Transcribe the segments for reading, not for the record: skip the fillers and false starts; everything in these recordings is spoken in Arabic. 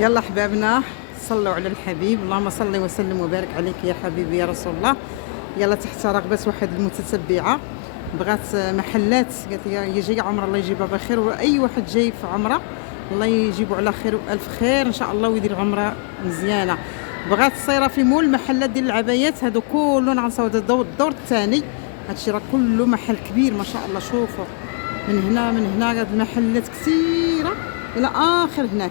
يلا احبابنا، صلوا على الحبيب. اللهم صل وسلم وبارك عليك يا حبيبي يا رسول الله. يلا تحت رغبه واحد المتتبعه بغات محلات، قالت لي يجي عمره الله يجيبها بخير، واي واحد جاي في عمره الله يجيبه على خير والف خير ان شاء الله، ويدير عمره مزيانه. بغات الصيره في مول محلات ديال العبايات، هادو كلهم غنصاوب الدور الثاني. هادشي راه كله محل كبير ما شاء الله. شوفوا من هنا هاد المحلات كثيره الى اخر هناك.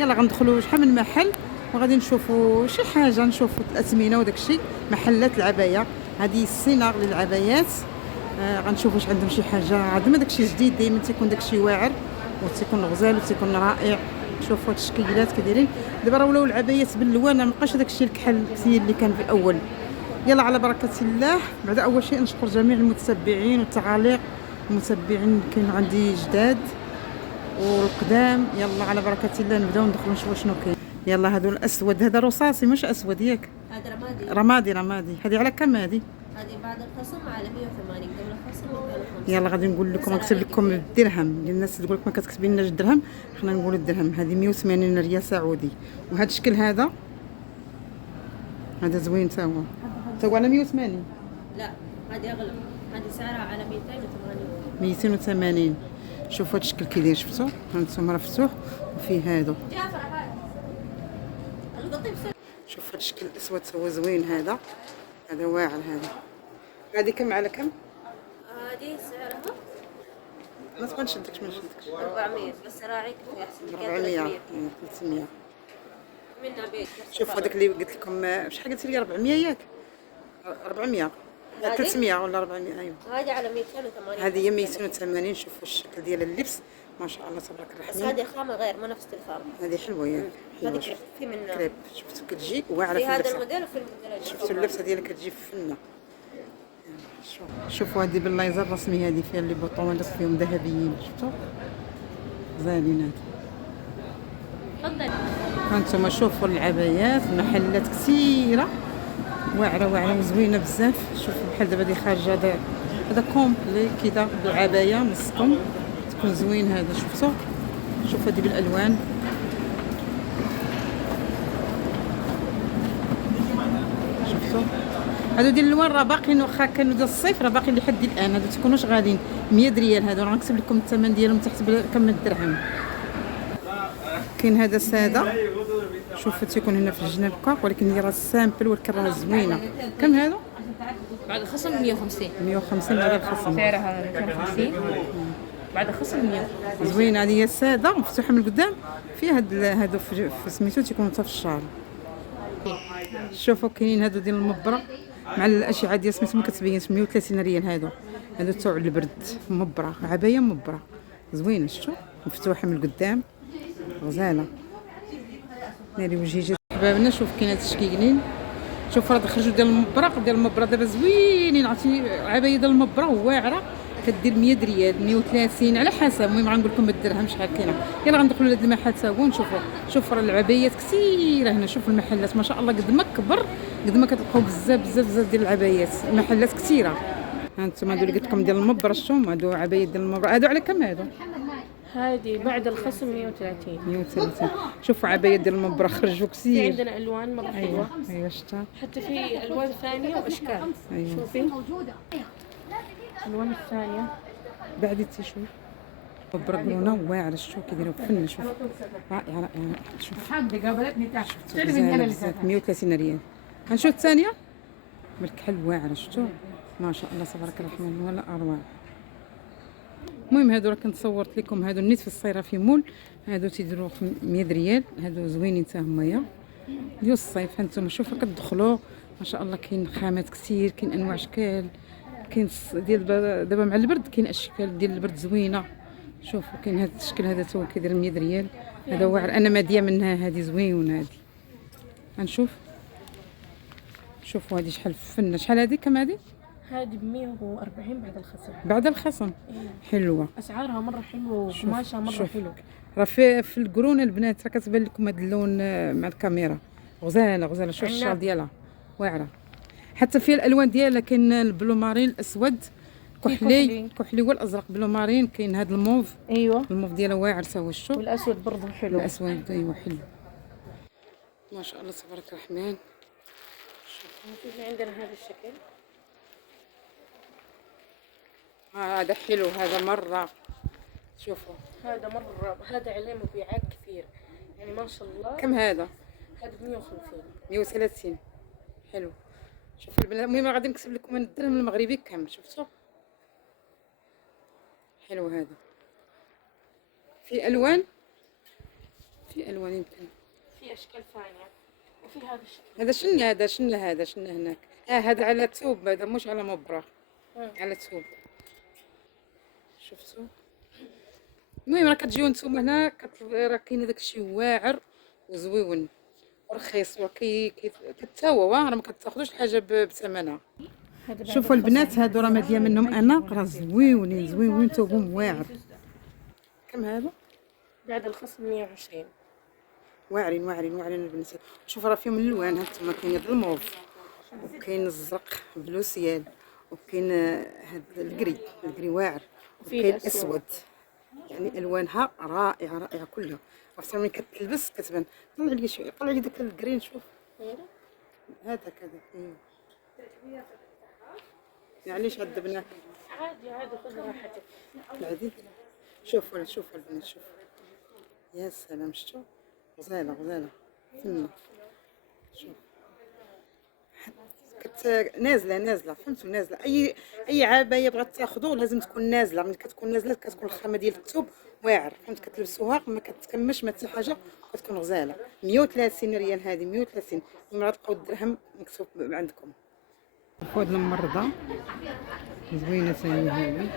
يلا غندخلوا شحال من محل وغادي نشوفوا شي حاجه، نشوفوا الاثمنه وداك الشيء. محلات العبايه، هذه الصناغ للعبايات. غنشوفوا واش عندهم شي حاجه. عندما داك الشيء جديد دائما تيكون داك الشيء واعر وتيكون غزال وتيكون رائع. شوفوا هاد التشكيلات كدايرين. دابا راه ولاو العبايات باللوان، ما بقاش داك الشيء الكحل كثير اللي كان في الاول. يلا على بركه الله. بعد اول شيء نشكر جميع المتتبعين والتعاليق. المتبعين كاين عندي جداد والقدام. يلا على بركه الله نبداو ندخلوا نشوفوا شنو كاين. يلا هادو الاسود، هذا رصاصي مش اسود ياك؟ هذا رمادي. هذه على كم هذه؟ هذه بعد الخصم على 180، قبل الخصم 250. يلا غادي نقول لكم، نكتب لكم بالدرهم. الناس تقول لك ما كتكتبي لناش الدرهم، حنا نقول الدرهم. هذه 180 ريال سعودي. وهذا الشكل هذا زوين تا هو على 180. لا هذه اغلى، هذه سعرها على 280. 280. شوفوا هذا الشكل كي داير، شفتوا هانتوما راه مفتوح وفيه هادو. جعفر هذا القطيب. شوف هذا الشكل الاسود هو زوين. هذا واعر. هذه كم على كم؟ هذه سعرها ما نشدكش 400 بس راعيك في احسن. 400 300 منها بيت. شوف هذاك اللي قلت لكم شحال قلت لي 400 ياك؟ 400 300 ولا 400. ايوه هذه على 280. هذه هي 280. شوفوا الشكل ديال اللبس ما شاء الله تبارك بس الرحمن. هذه خامه غير، ما نفس الخامه. هذه حلوه ياك؟ هذه في من كريب. شفتوا كتجي واعره في في هذا اللبسه. الموديل وفي الموديل. شفتوا اللبسه ديالها كتجي فنه. شوفوا هذه باللايزر الرسمي، هذه فيها اللي بطونات فيهم ذهبيين. شفتوا زينين هذه. تفضل. هانتوما شوفوا العبايات، محلات كثيره واعره وزوينه بزاف. شوفوا بحال دابا دي خارجه هذا كومبلي كذا بالعبايه مسكم، تكون زوين. هذا شوف هذه بالالوان. شفتوا هادو ديال الالوان راه باقيين، واخا كانوا ديال الصيف راه باقيين لحد الان. هادو تيكونوش غاليين. 100 ريال هادو. راه نكتب لكم الثمن ديالهم تحت كم الدرهم. كاين هذا ساده. شوفوا تيكون هنا في الجناب كاع، ولكن هي راه سامبل ولكن راه زوينه. كم هذا؟ بعد الخصم 150. 150 بعد الخصم. سعرها 250 بعد الخصم 100. زوينه. هذه هي الساده مفتوحه من القدام، فيها هادو في سميتو تيكونوا حتى في الشعر. شوفوا كاينين هادو ديال المبره مع الاشعه ديال سميتو ما كتبينش. 130 ريال هادو تاع البرد. مبره، عبايه مبره زوينه. شفتوا مفتوحه من القدام غزاله. ناري وجهي حبابنا. شوف كاين هاد التشكيلين. شوف راه خرجوا ديال المبره دابا زوينين. عرفتي عبايه ديال المبره واعره كدير 100 ريال 130 على حسب. المهم غنقول لكم بالدرهم شحال كاينه. يلا غندخلوا لهاد المحل تا هو نشوفوا. شوف راه العبايات كثيره هنا. شوف المحلات ما شاء الله، قد ما كبر قد ما كتلقاو بزاف ديال العبايات. المحلات كثيره. ها انتم هادو اللي قلت لكم ديال المبره. شتوهم هادو عبايات ديال المبره. هادو على كم هادو؟ هذه بعد الخصم 130. 130. شوفوا عبايات ديال المبره خرجوا في كثير. عندنا الوان مره حلوه. ايوا شتا. حتى في الوان ثانيه واشكال. أيوة. شوفي الالوان الثانيه. بعد تشوف برقلونه واعره. شوف كيديروا بفن. شوف رائعه. شوف قابلتني تحت. 130 ريال. غنشوف الثانيه بالكحل واعره. شفتوا ما شاء الله تبارك الرحمن ولا اروع. المهم هادو راه كنت صورت لكم. هادو نيت في الصيره في مول. هادو تيديروا 100 ريال. هادو زوينين حتى هما ديال الصيف. هانتوما شوفوا كتدخلوا ما شاء الله. كاين خامات كثير، كاين انواع اشكال. كاين ديال دابا مع البرد كاين اشكال ديال البرد زوينه. شوفوا كاين هذا الشكل هذا تو كيدير 100 ريال. هذا واعر. انا ماديه منها. هذه زوينه. هذه غنشوف. شوفوا هذه شحال فنه. شحال هذه؟ كم هذه؟ هذه ب 140 بعد الخصم. بعد الخصم. حلوه. اسعارها مره حلوه وقماشها مره حلو. راه في القرونه البنات راه كتبان لكم هذا اللون مع الكاميرا غزاله. شوف الشال ديالها واعره. حتى في الالوان ديالها كاين البلو مارين الاسود كحلي والازرق. بلو مارين كاين هذا الموف. ايوه الموف ديالها واعر تا هو. شوف والاسود برضه حلو. الاسود ايوا حلو. ما شاء الله تبارك الرحمن. في عندنا هذا الشكل. هذا حلو، هذا مرة. شوفوا هذا مرة، هذا عليه مبيعات كثير يعني ما شاء الله. كم هذا؟ هذا ب 150. 130. حلو. شوفوا البنات، المهم غادي نكتب لكم الدرهم المغربي كم. شفتوا حلو هذا. في الوان، في الوان يمكن، في اشكال ثانية وفي هذا الشكل. هذا شنو، هذا شنو، هذا شنو هناك. هذا على ثوب، هذا مش على مبرة، على ثوب. شفتوا. المهم راه كتجيو نتوما هنا راه كاين داك الشيء واعر وزويون ورخيص كتساوى، راه ما كتاخذوش الحاجه بثمنها. شوفوا البنات، هادو راه ماديه منهم انا، راه زويونين زويونين، ثوبهم واعر. كم هذا؟ بعد الخصم 120. واعرين واعرين واعرين البنات. شوف راه فيهم الالوان، هانتوما كاين هاد الموف وكاين الزرق بلوسيال وكاين هاد الكري واعر وكاين الاسود. يعني الوانها رائعه رائعه كلها، خاصة ملي كتلبس كتبان. طلع لي شويه، طلع لي داك الكرين. شوف هذا كذا. معليش عذبناك. عادي عادي، خذ راحتك. العديد. شوفوا البنات، شوف يا سلام. شفتوا غزاله غزاله ثمه. شوف نازله فهمتوا، نازله. اي عبايه بغات تاخذوا لازم تكون نازله. ملي كتكون نازله كتكون الخامه ديال الثوب واعر، فهمت، كتلبسوها ما كتكمش ما حتى حاجه، كتكون غزاله. 130 ريال هذه، 130. ملي تلقاو الدرهم مكتوب عندكم. هاد المرضى زوينه ثاني هذه.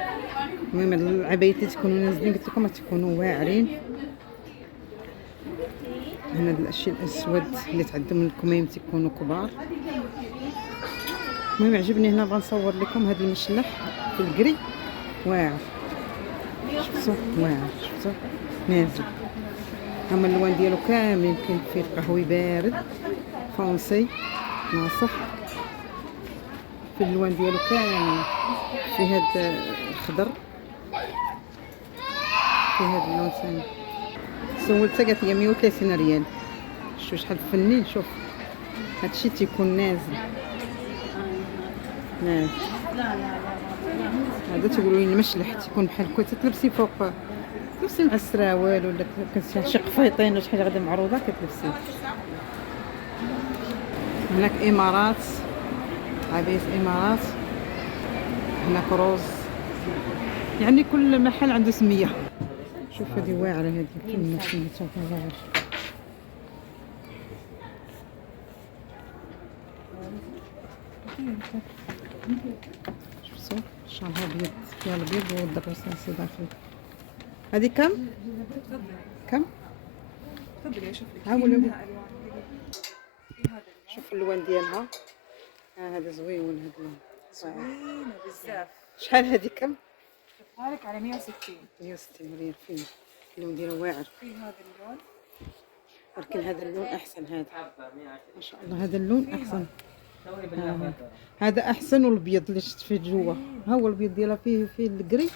المهم العبايات اللي تكونوا نازلين قلت لكم تكونوا واعرين. هنا الاشياء الاسود اللي تعدوا من الكميم تيكونوا كبار. المهم عجبني هنا، بغا نصور لكم هذا المشلح في الكري واعر. شفتوا واعر، شفتوا نازل. هما اللوان ديالو كاملين، كاين فيه القهوي بارد، فونسي، ناصح. في اللوان ديالو كامل، في هاد الخضر، في هاد اللون ثاني. سولتها قالت لي 130 ريال. شوف شحال فنين. شوف هادشي تيكون نازل. هذا تقولوا لي المشلح تيكون بحال هكا، تلبسي فوق، تلبسي مع السراوال ولا شي قفيطين ولا شي حاجه غادي معروضه كتلبسي. هناك امارات، عباية امارات. هناك روز، يعني كل محل عنده سميه. شوف هذه واعره، هذه كلمه تشوفها واعره. شفتوا شعرها ابيض، فيها الابيض والرصاصي داخل. هذه كم؟ كم؟ تفضلي اشوف لك. ها ولا هذا شوف اللون ديالها. هذا زوين، هذا اللون زوينه بزاف. شحال هذه كم؟ لك على 160. 160 ريال. فيه اللون ديالو واعر. في هذا اللون، ولكن هذا اللون احسن. هذا ما شاء الله، هذا اللون احسن. هذا احسن. والابيض اللي شفت فيه جوا، ها هو الابيض ديالها فيه الكري.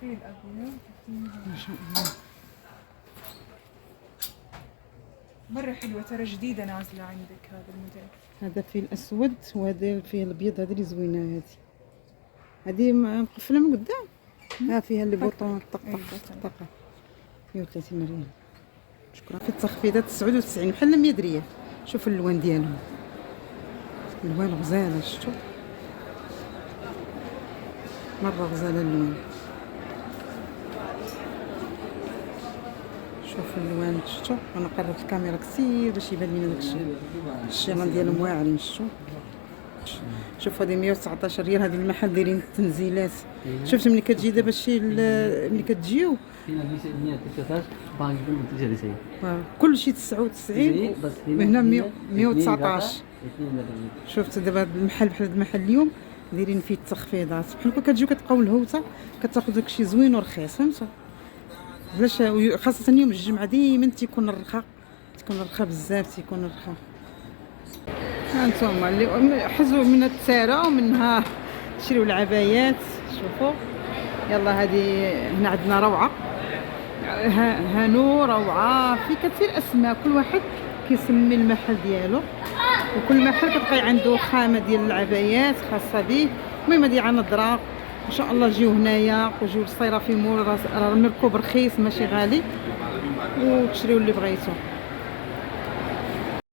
في الابيض ما شاء الله مره حلوه، ترى جديده نازله عندك هذا الموديل. هذا فيه الاسود وهذا فيه الابيض. هذه اللي زوينه، هذه مقفله من قدام. فيها اللي بوطون طق طق طق. 130 ريال. شكرا. في التخفيضات 99 بحال 100 ريال. شوف اللون ديالهم، الوان غزاله. شفتوا مره غزاله اللون. شوف اللوان. شفتوا انا قربت الكاميرا كثير باش يبان لينا داكشي. الشيران ديالهم واعرين. شفتوا. شوف هذه 119 ريال. هذه المحل دايرين التنزيلات. شفت ملي كتجي دابا شي ملي كتجيو كلشي 99 وهنا 119. شفت دابا هذا المحل بحال هذا المحل اليوم دايرين فيه التخفيضات، بحال هكا كتجيو كتلقاو الهوته كتاخذ داكشي زوين ورخيص، فهمتوا. علاش خاصه يوم الجمعه ديما تيكون الرخا، بزاف تيكون الرخا. هانتوما اللي حزوا من التساره ومنها تشريو العبايات. شوفوا يلا هذه هنا عندنا روعه، هانو روعه، في كثير اسماء، كل واحد كيسمي المحل ديالو، وكل محل كتلقاي عنده خامه ديال العبايات خاصه به. المهم هادي عن نظره ان شاء الله جيو هنايا وجيو للصيرافي مول، راه المركوب رخيص ماشي غالي، وتشريو اللي بغيتو.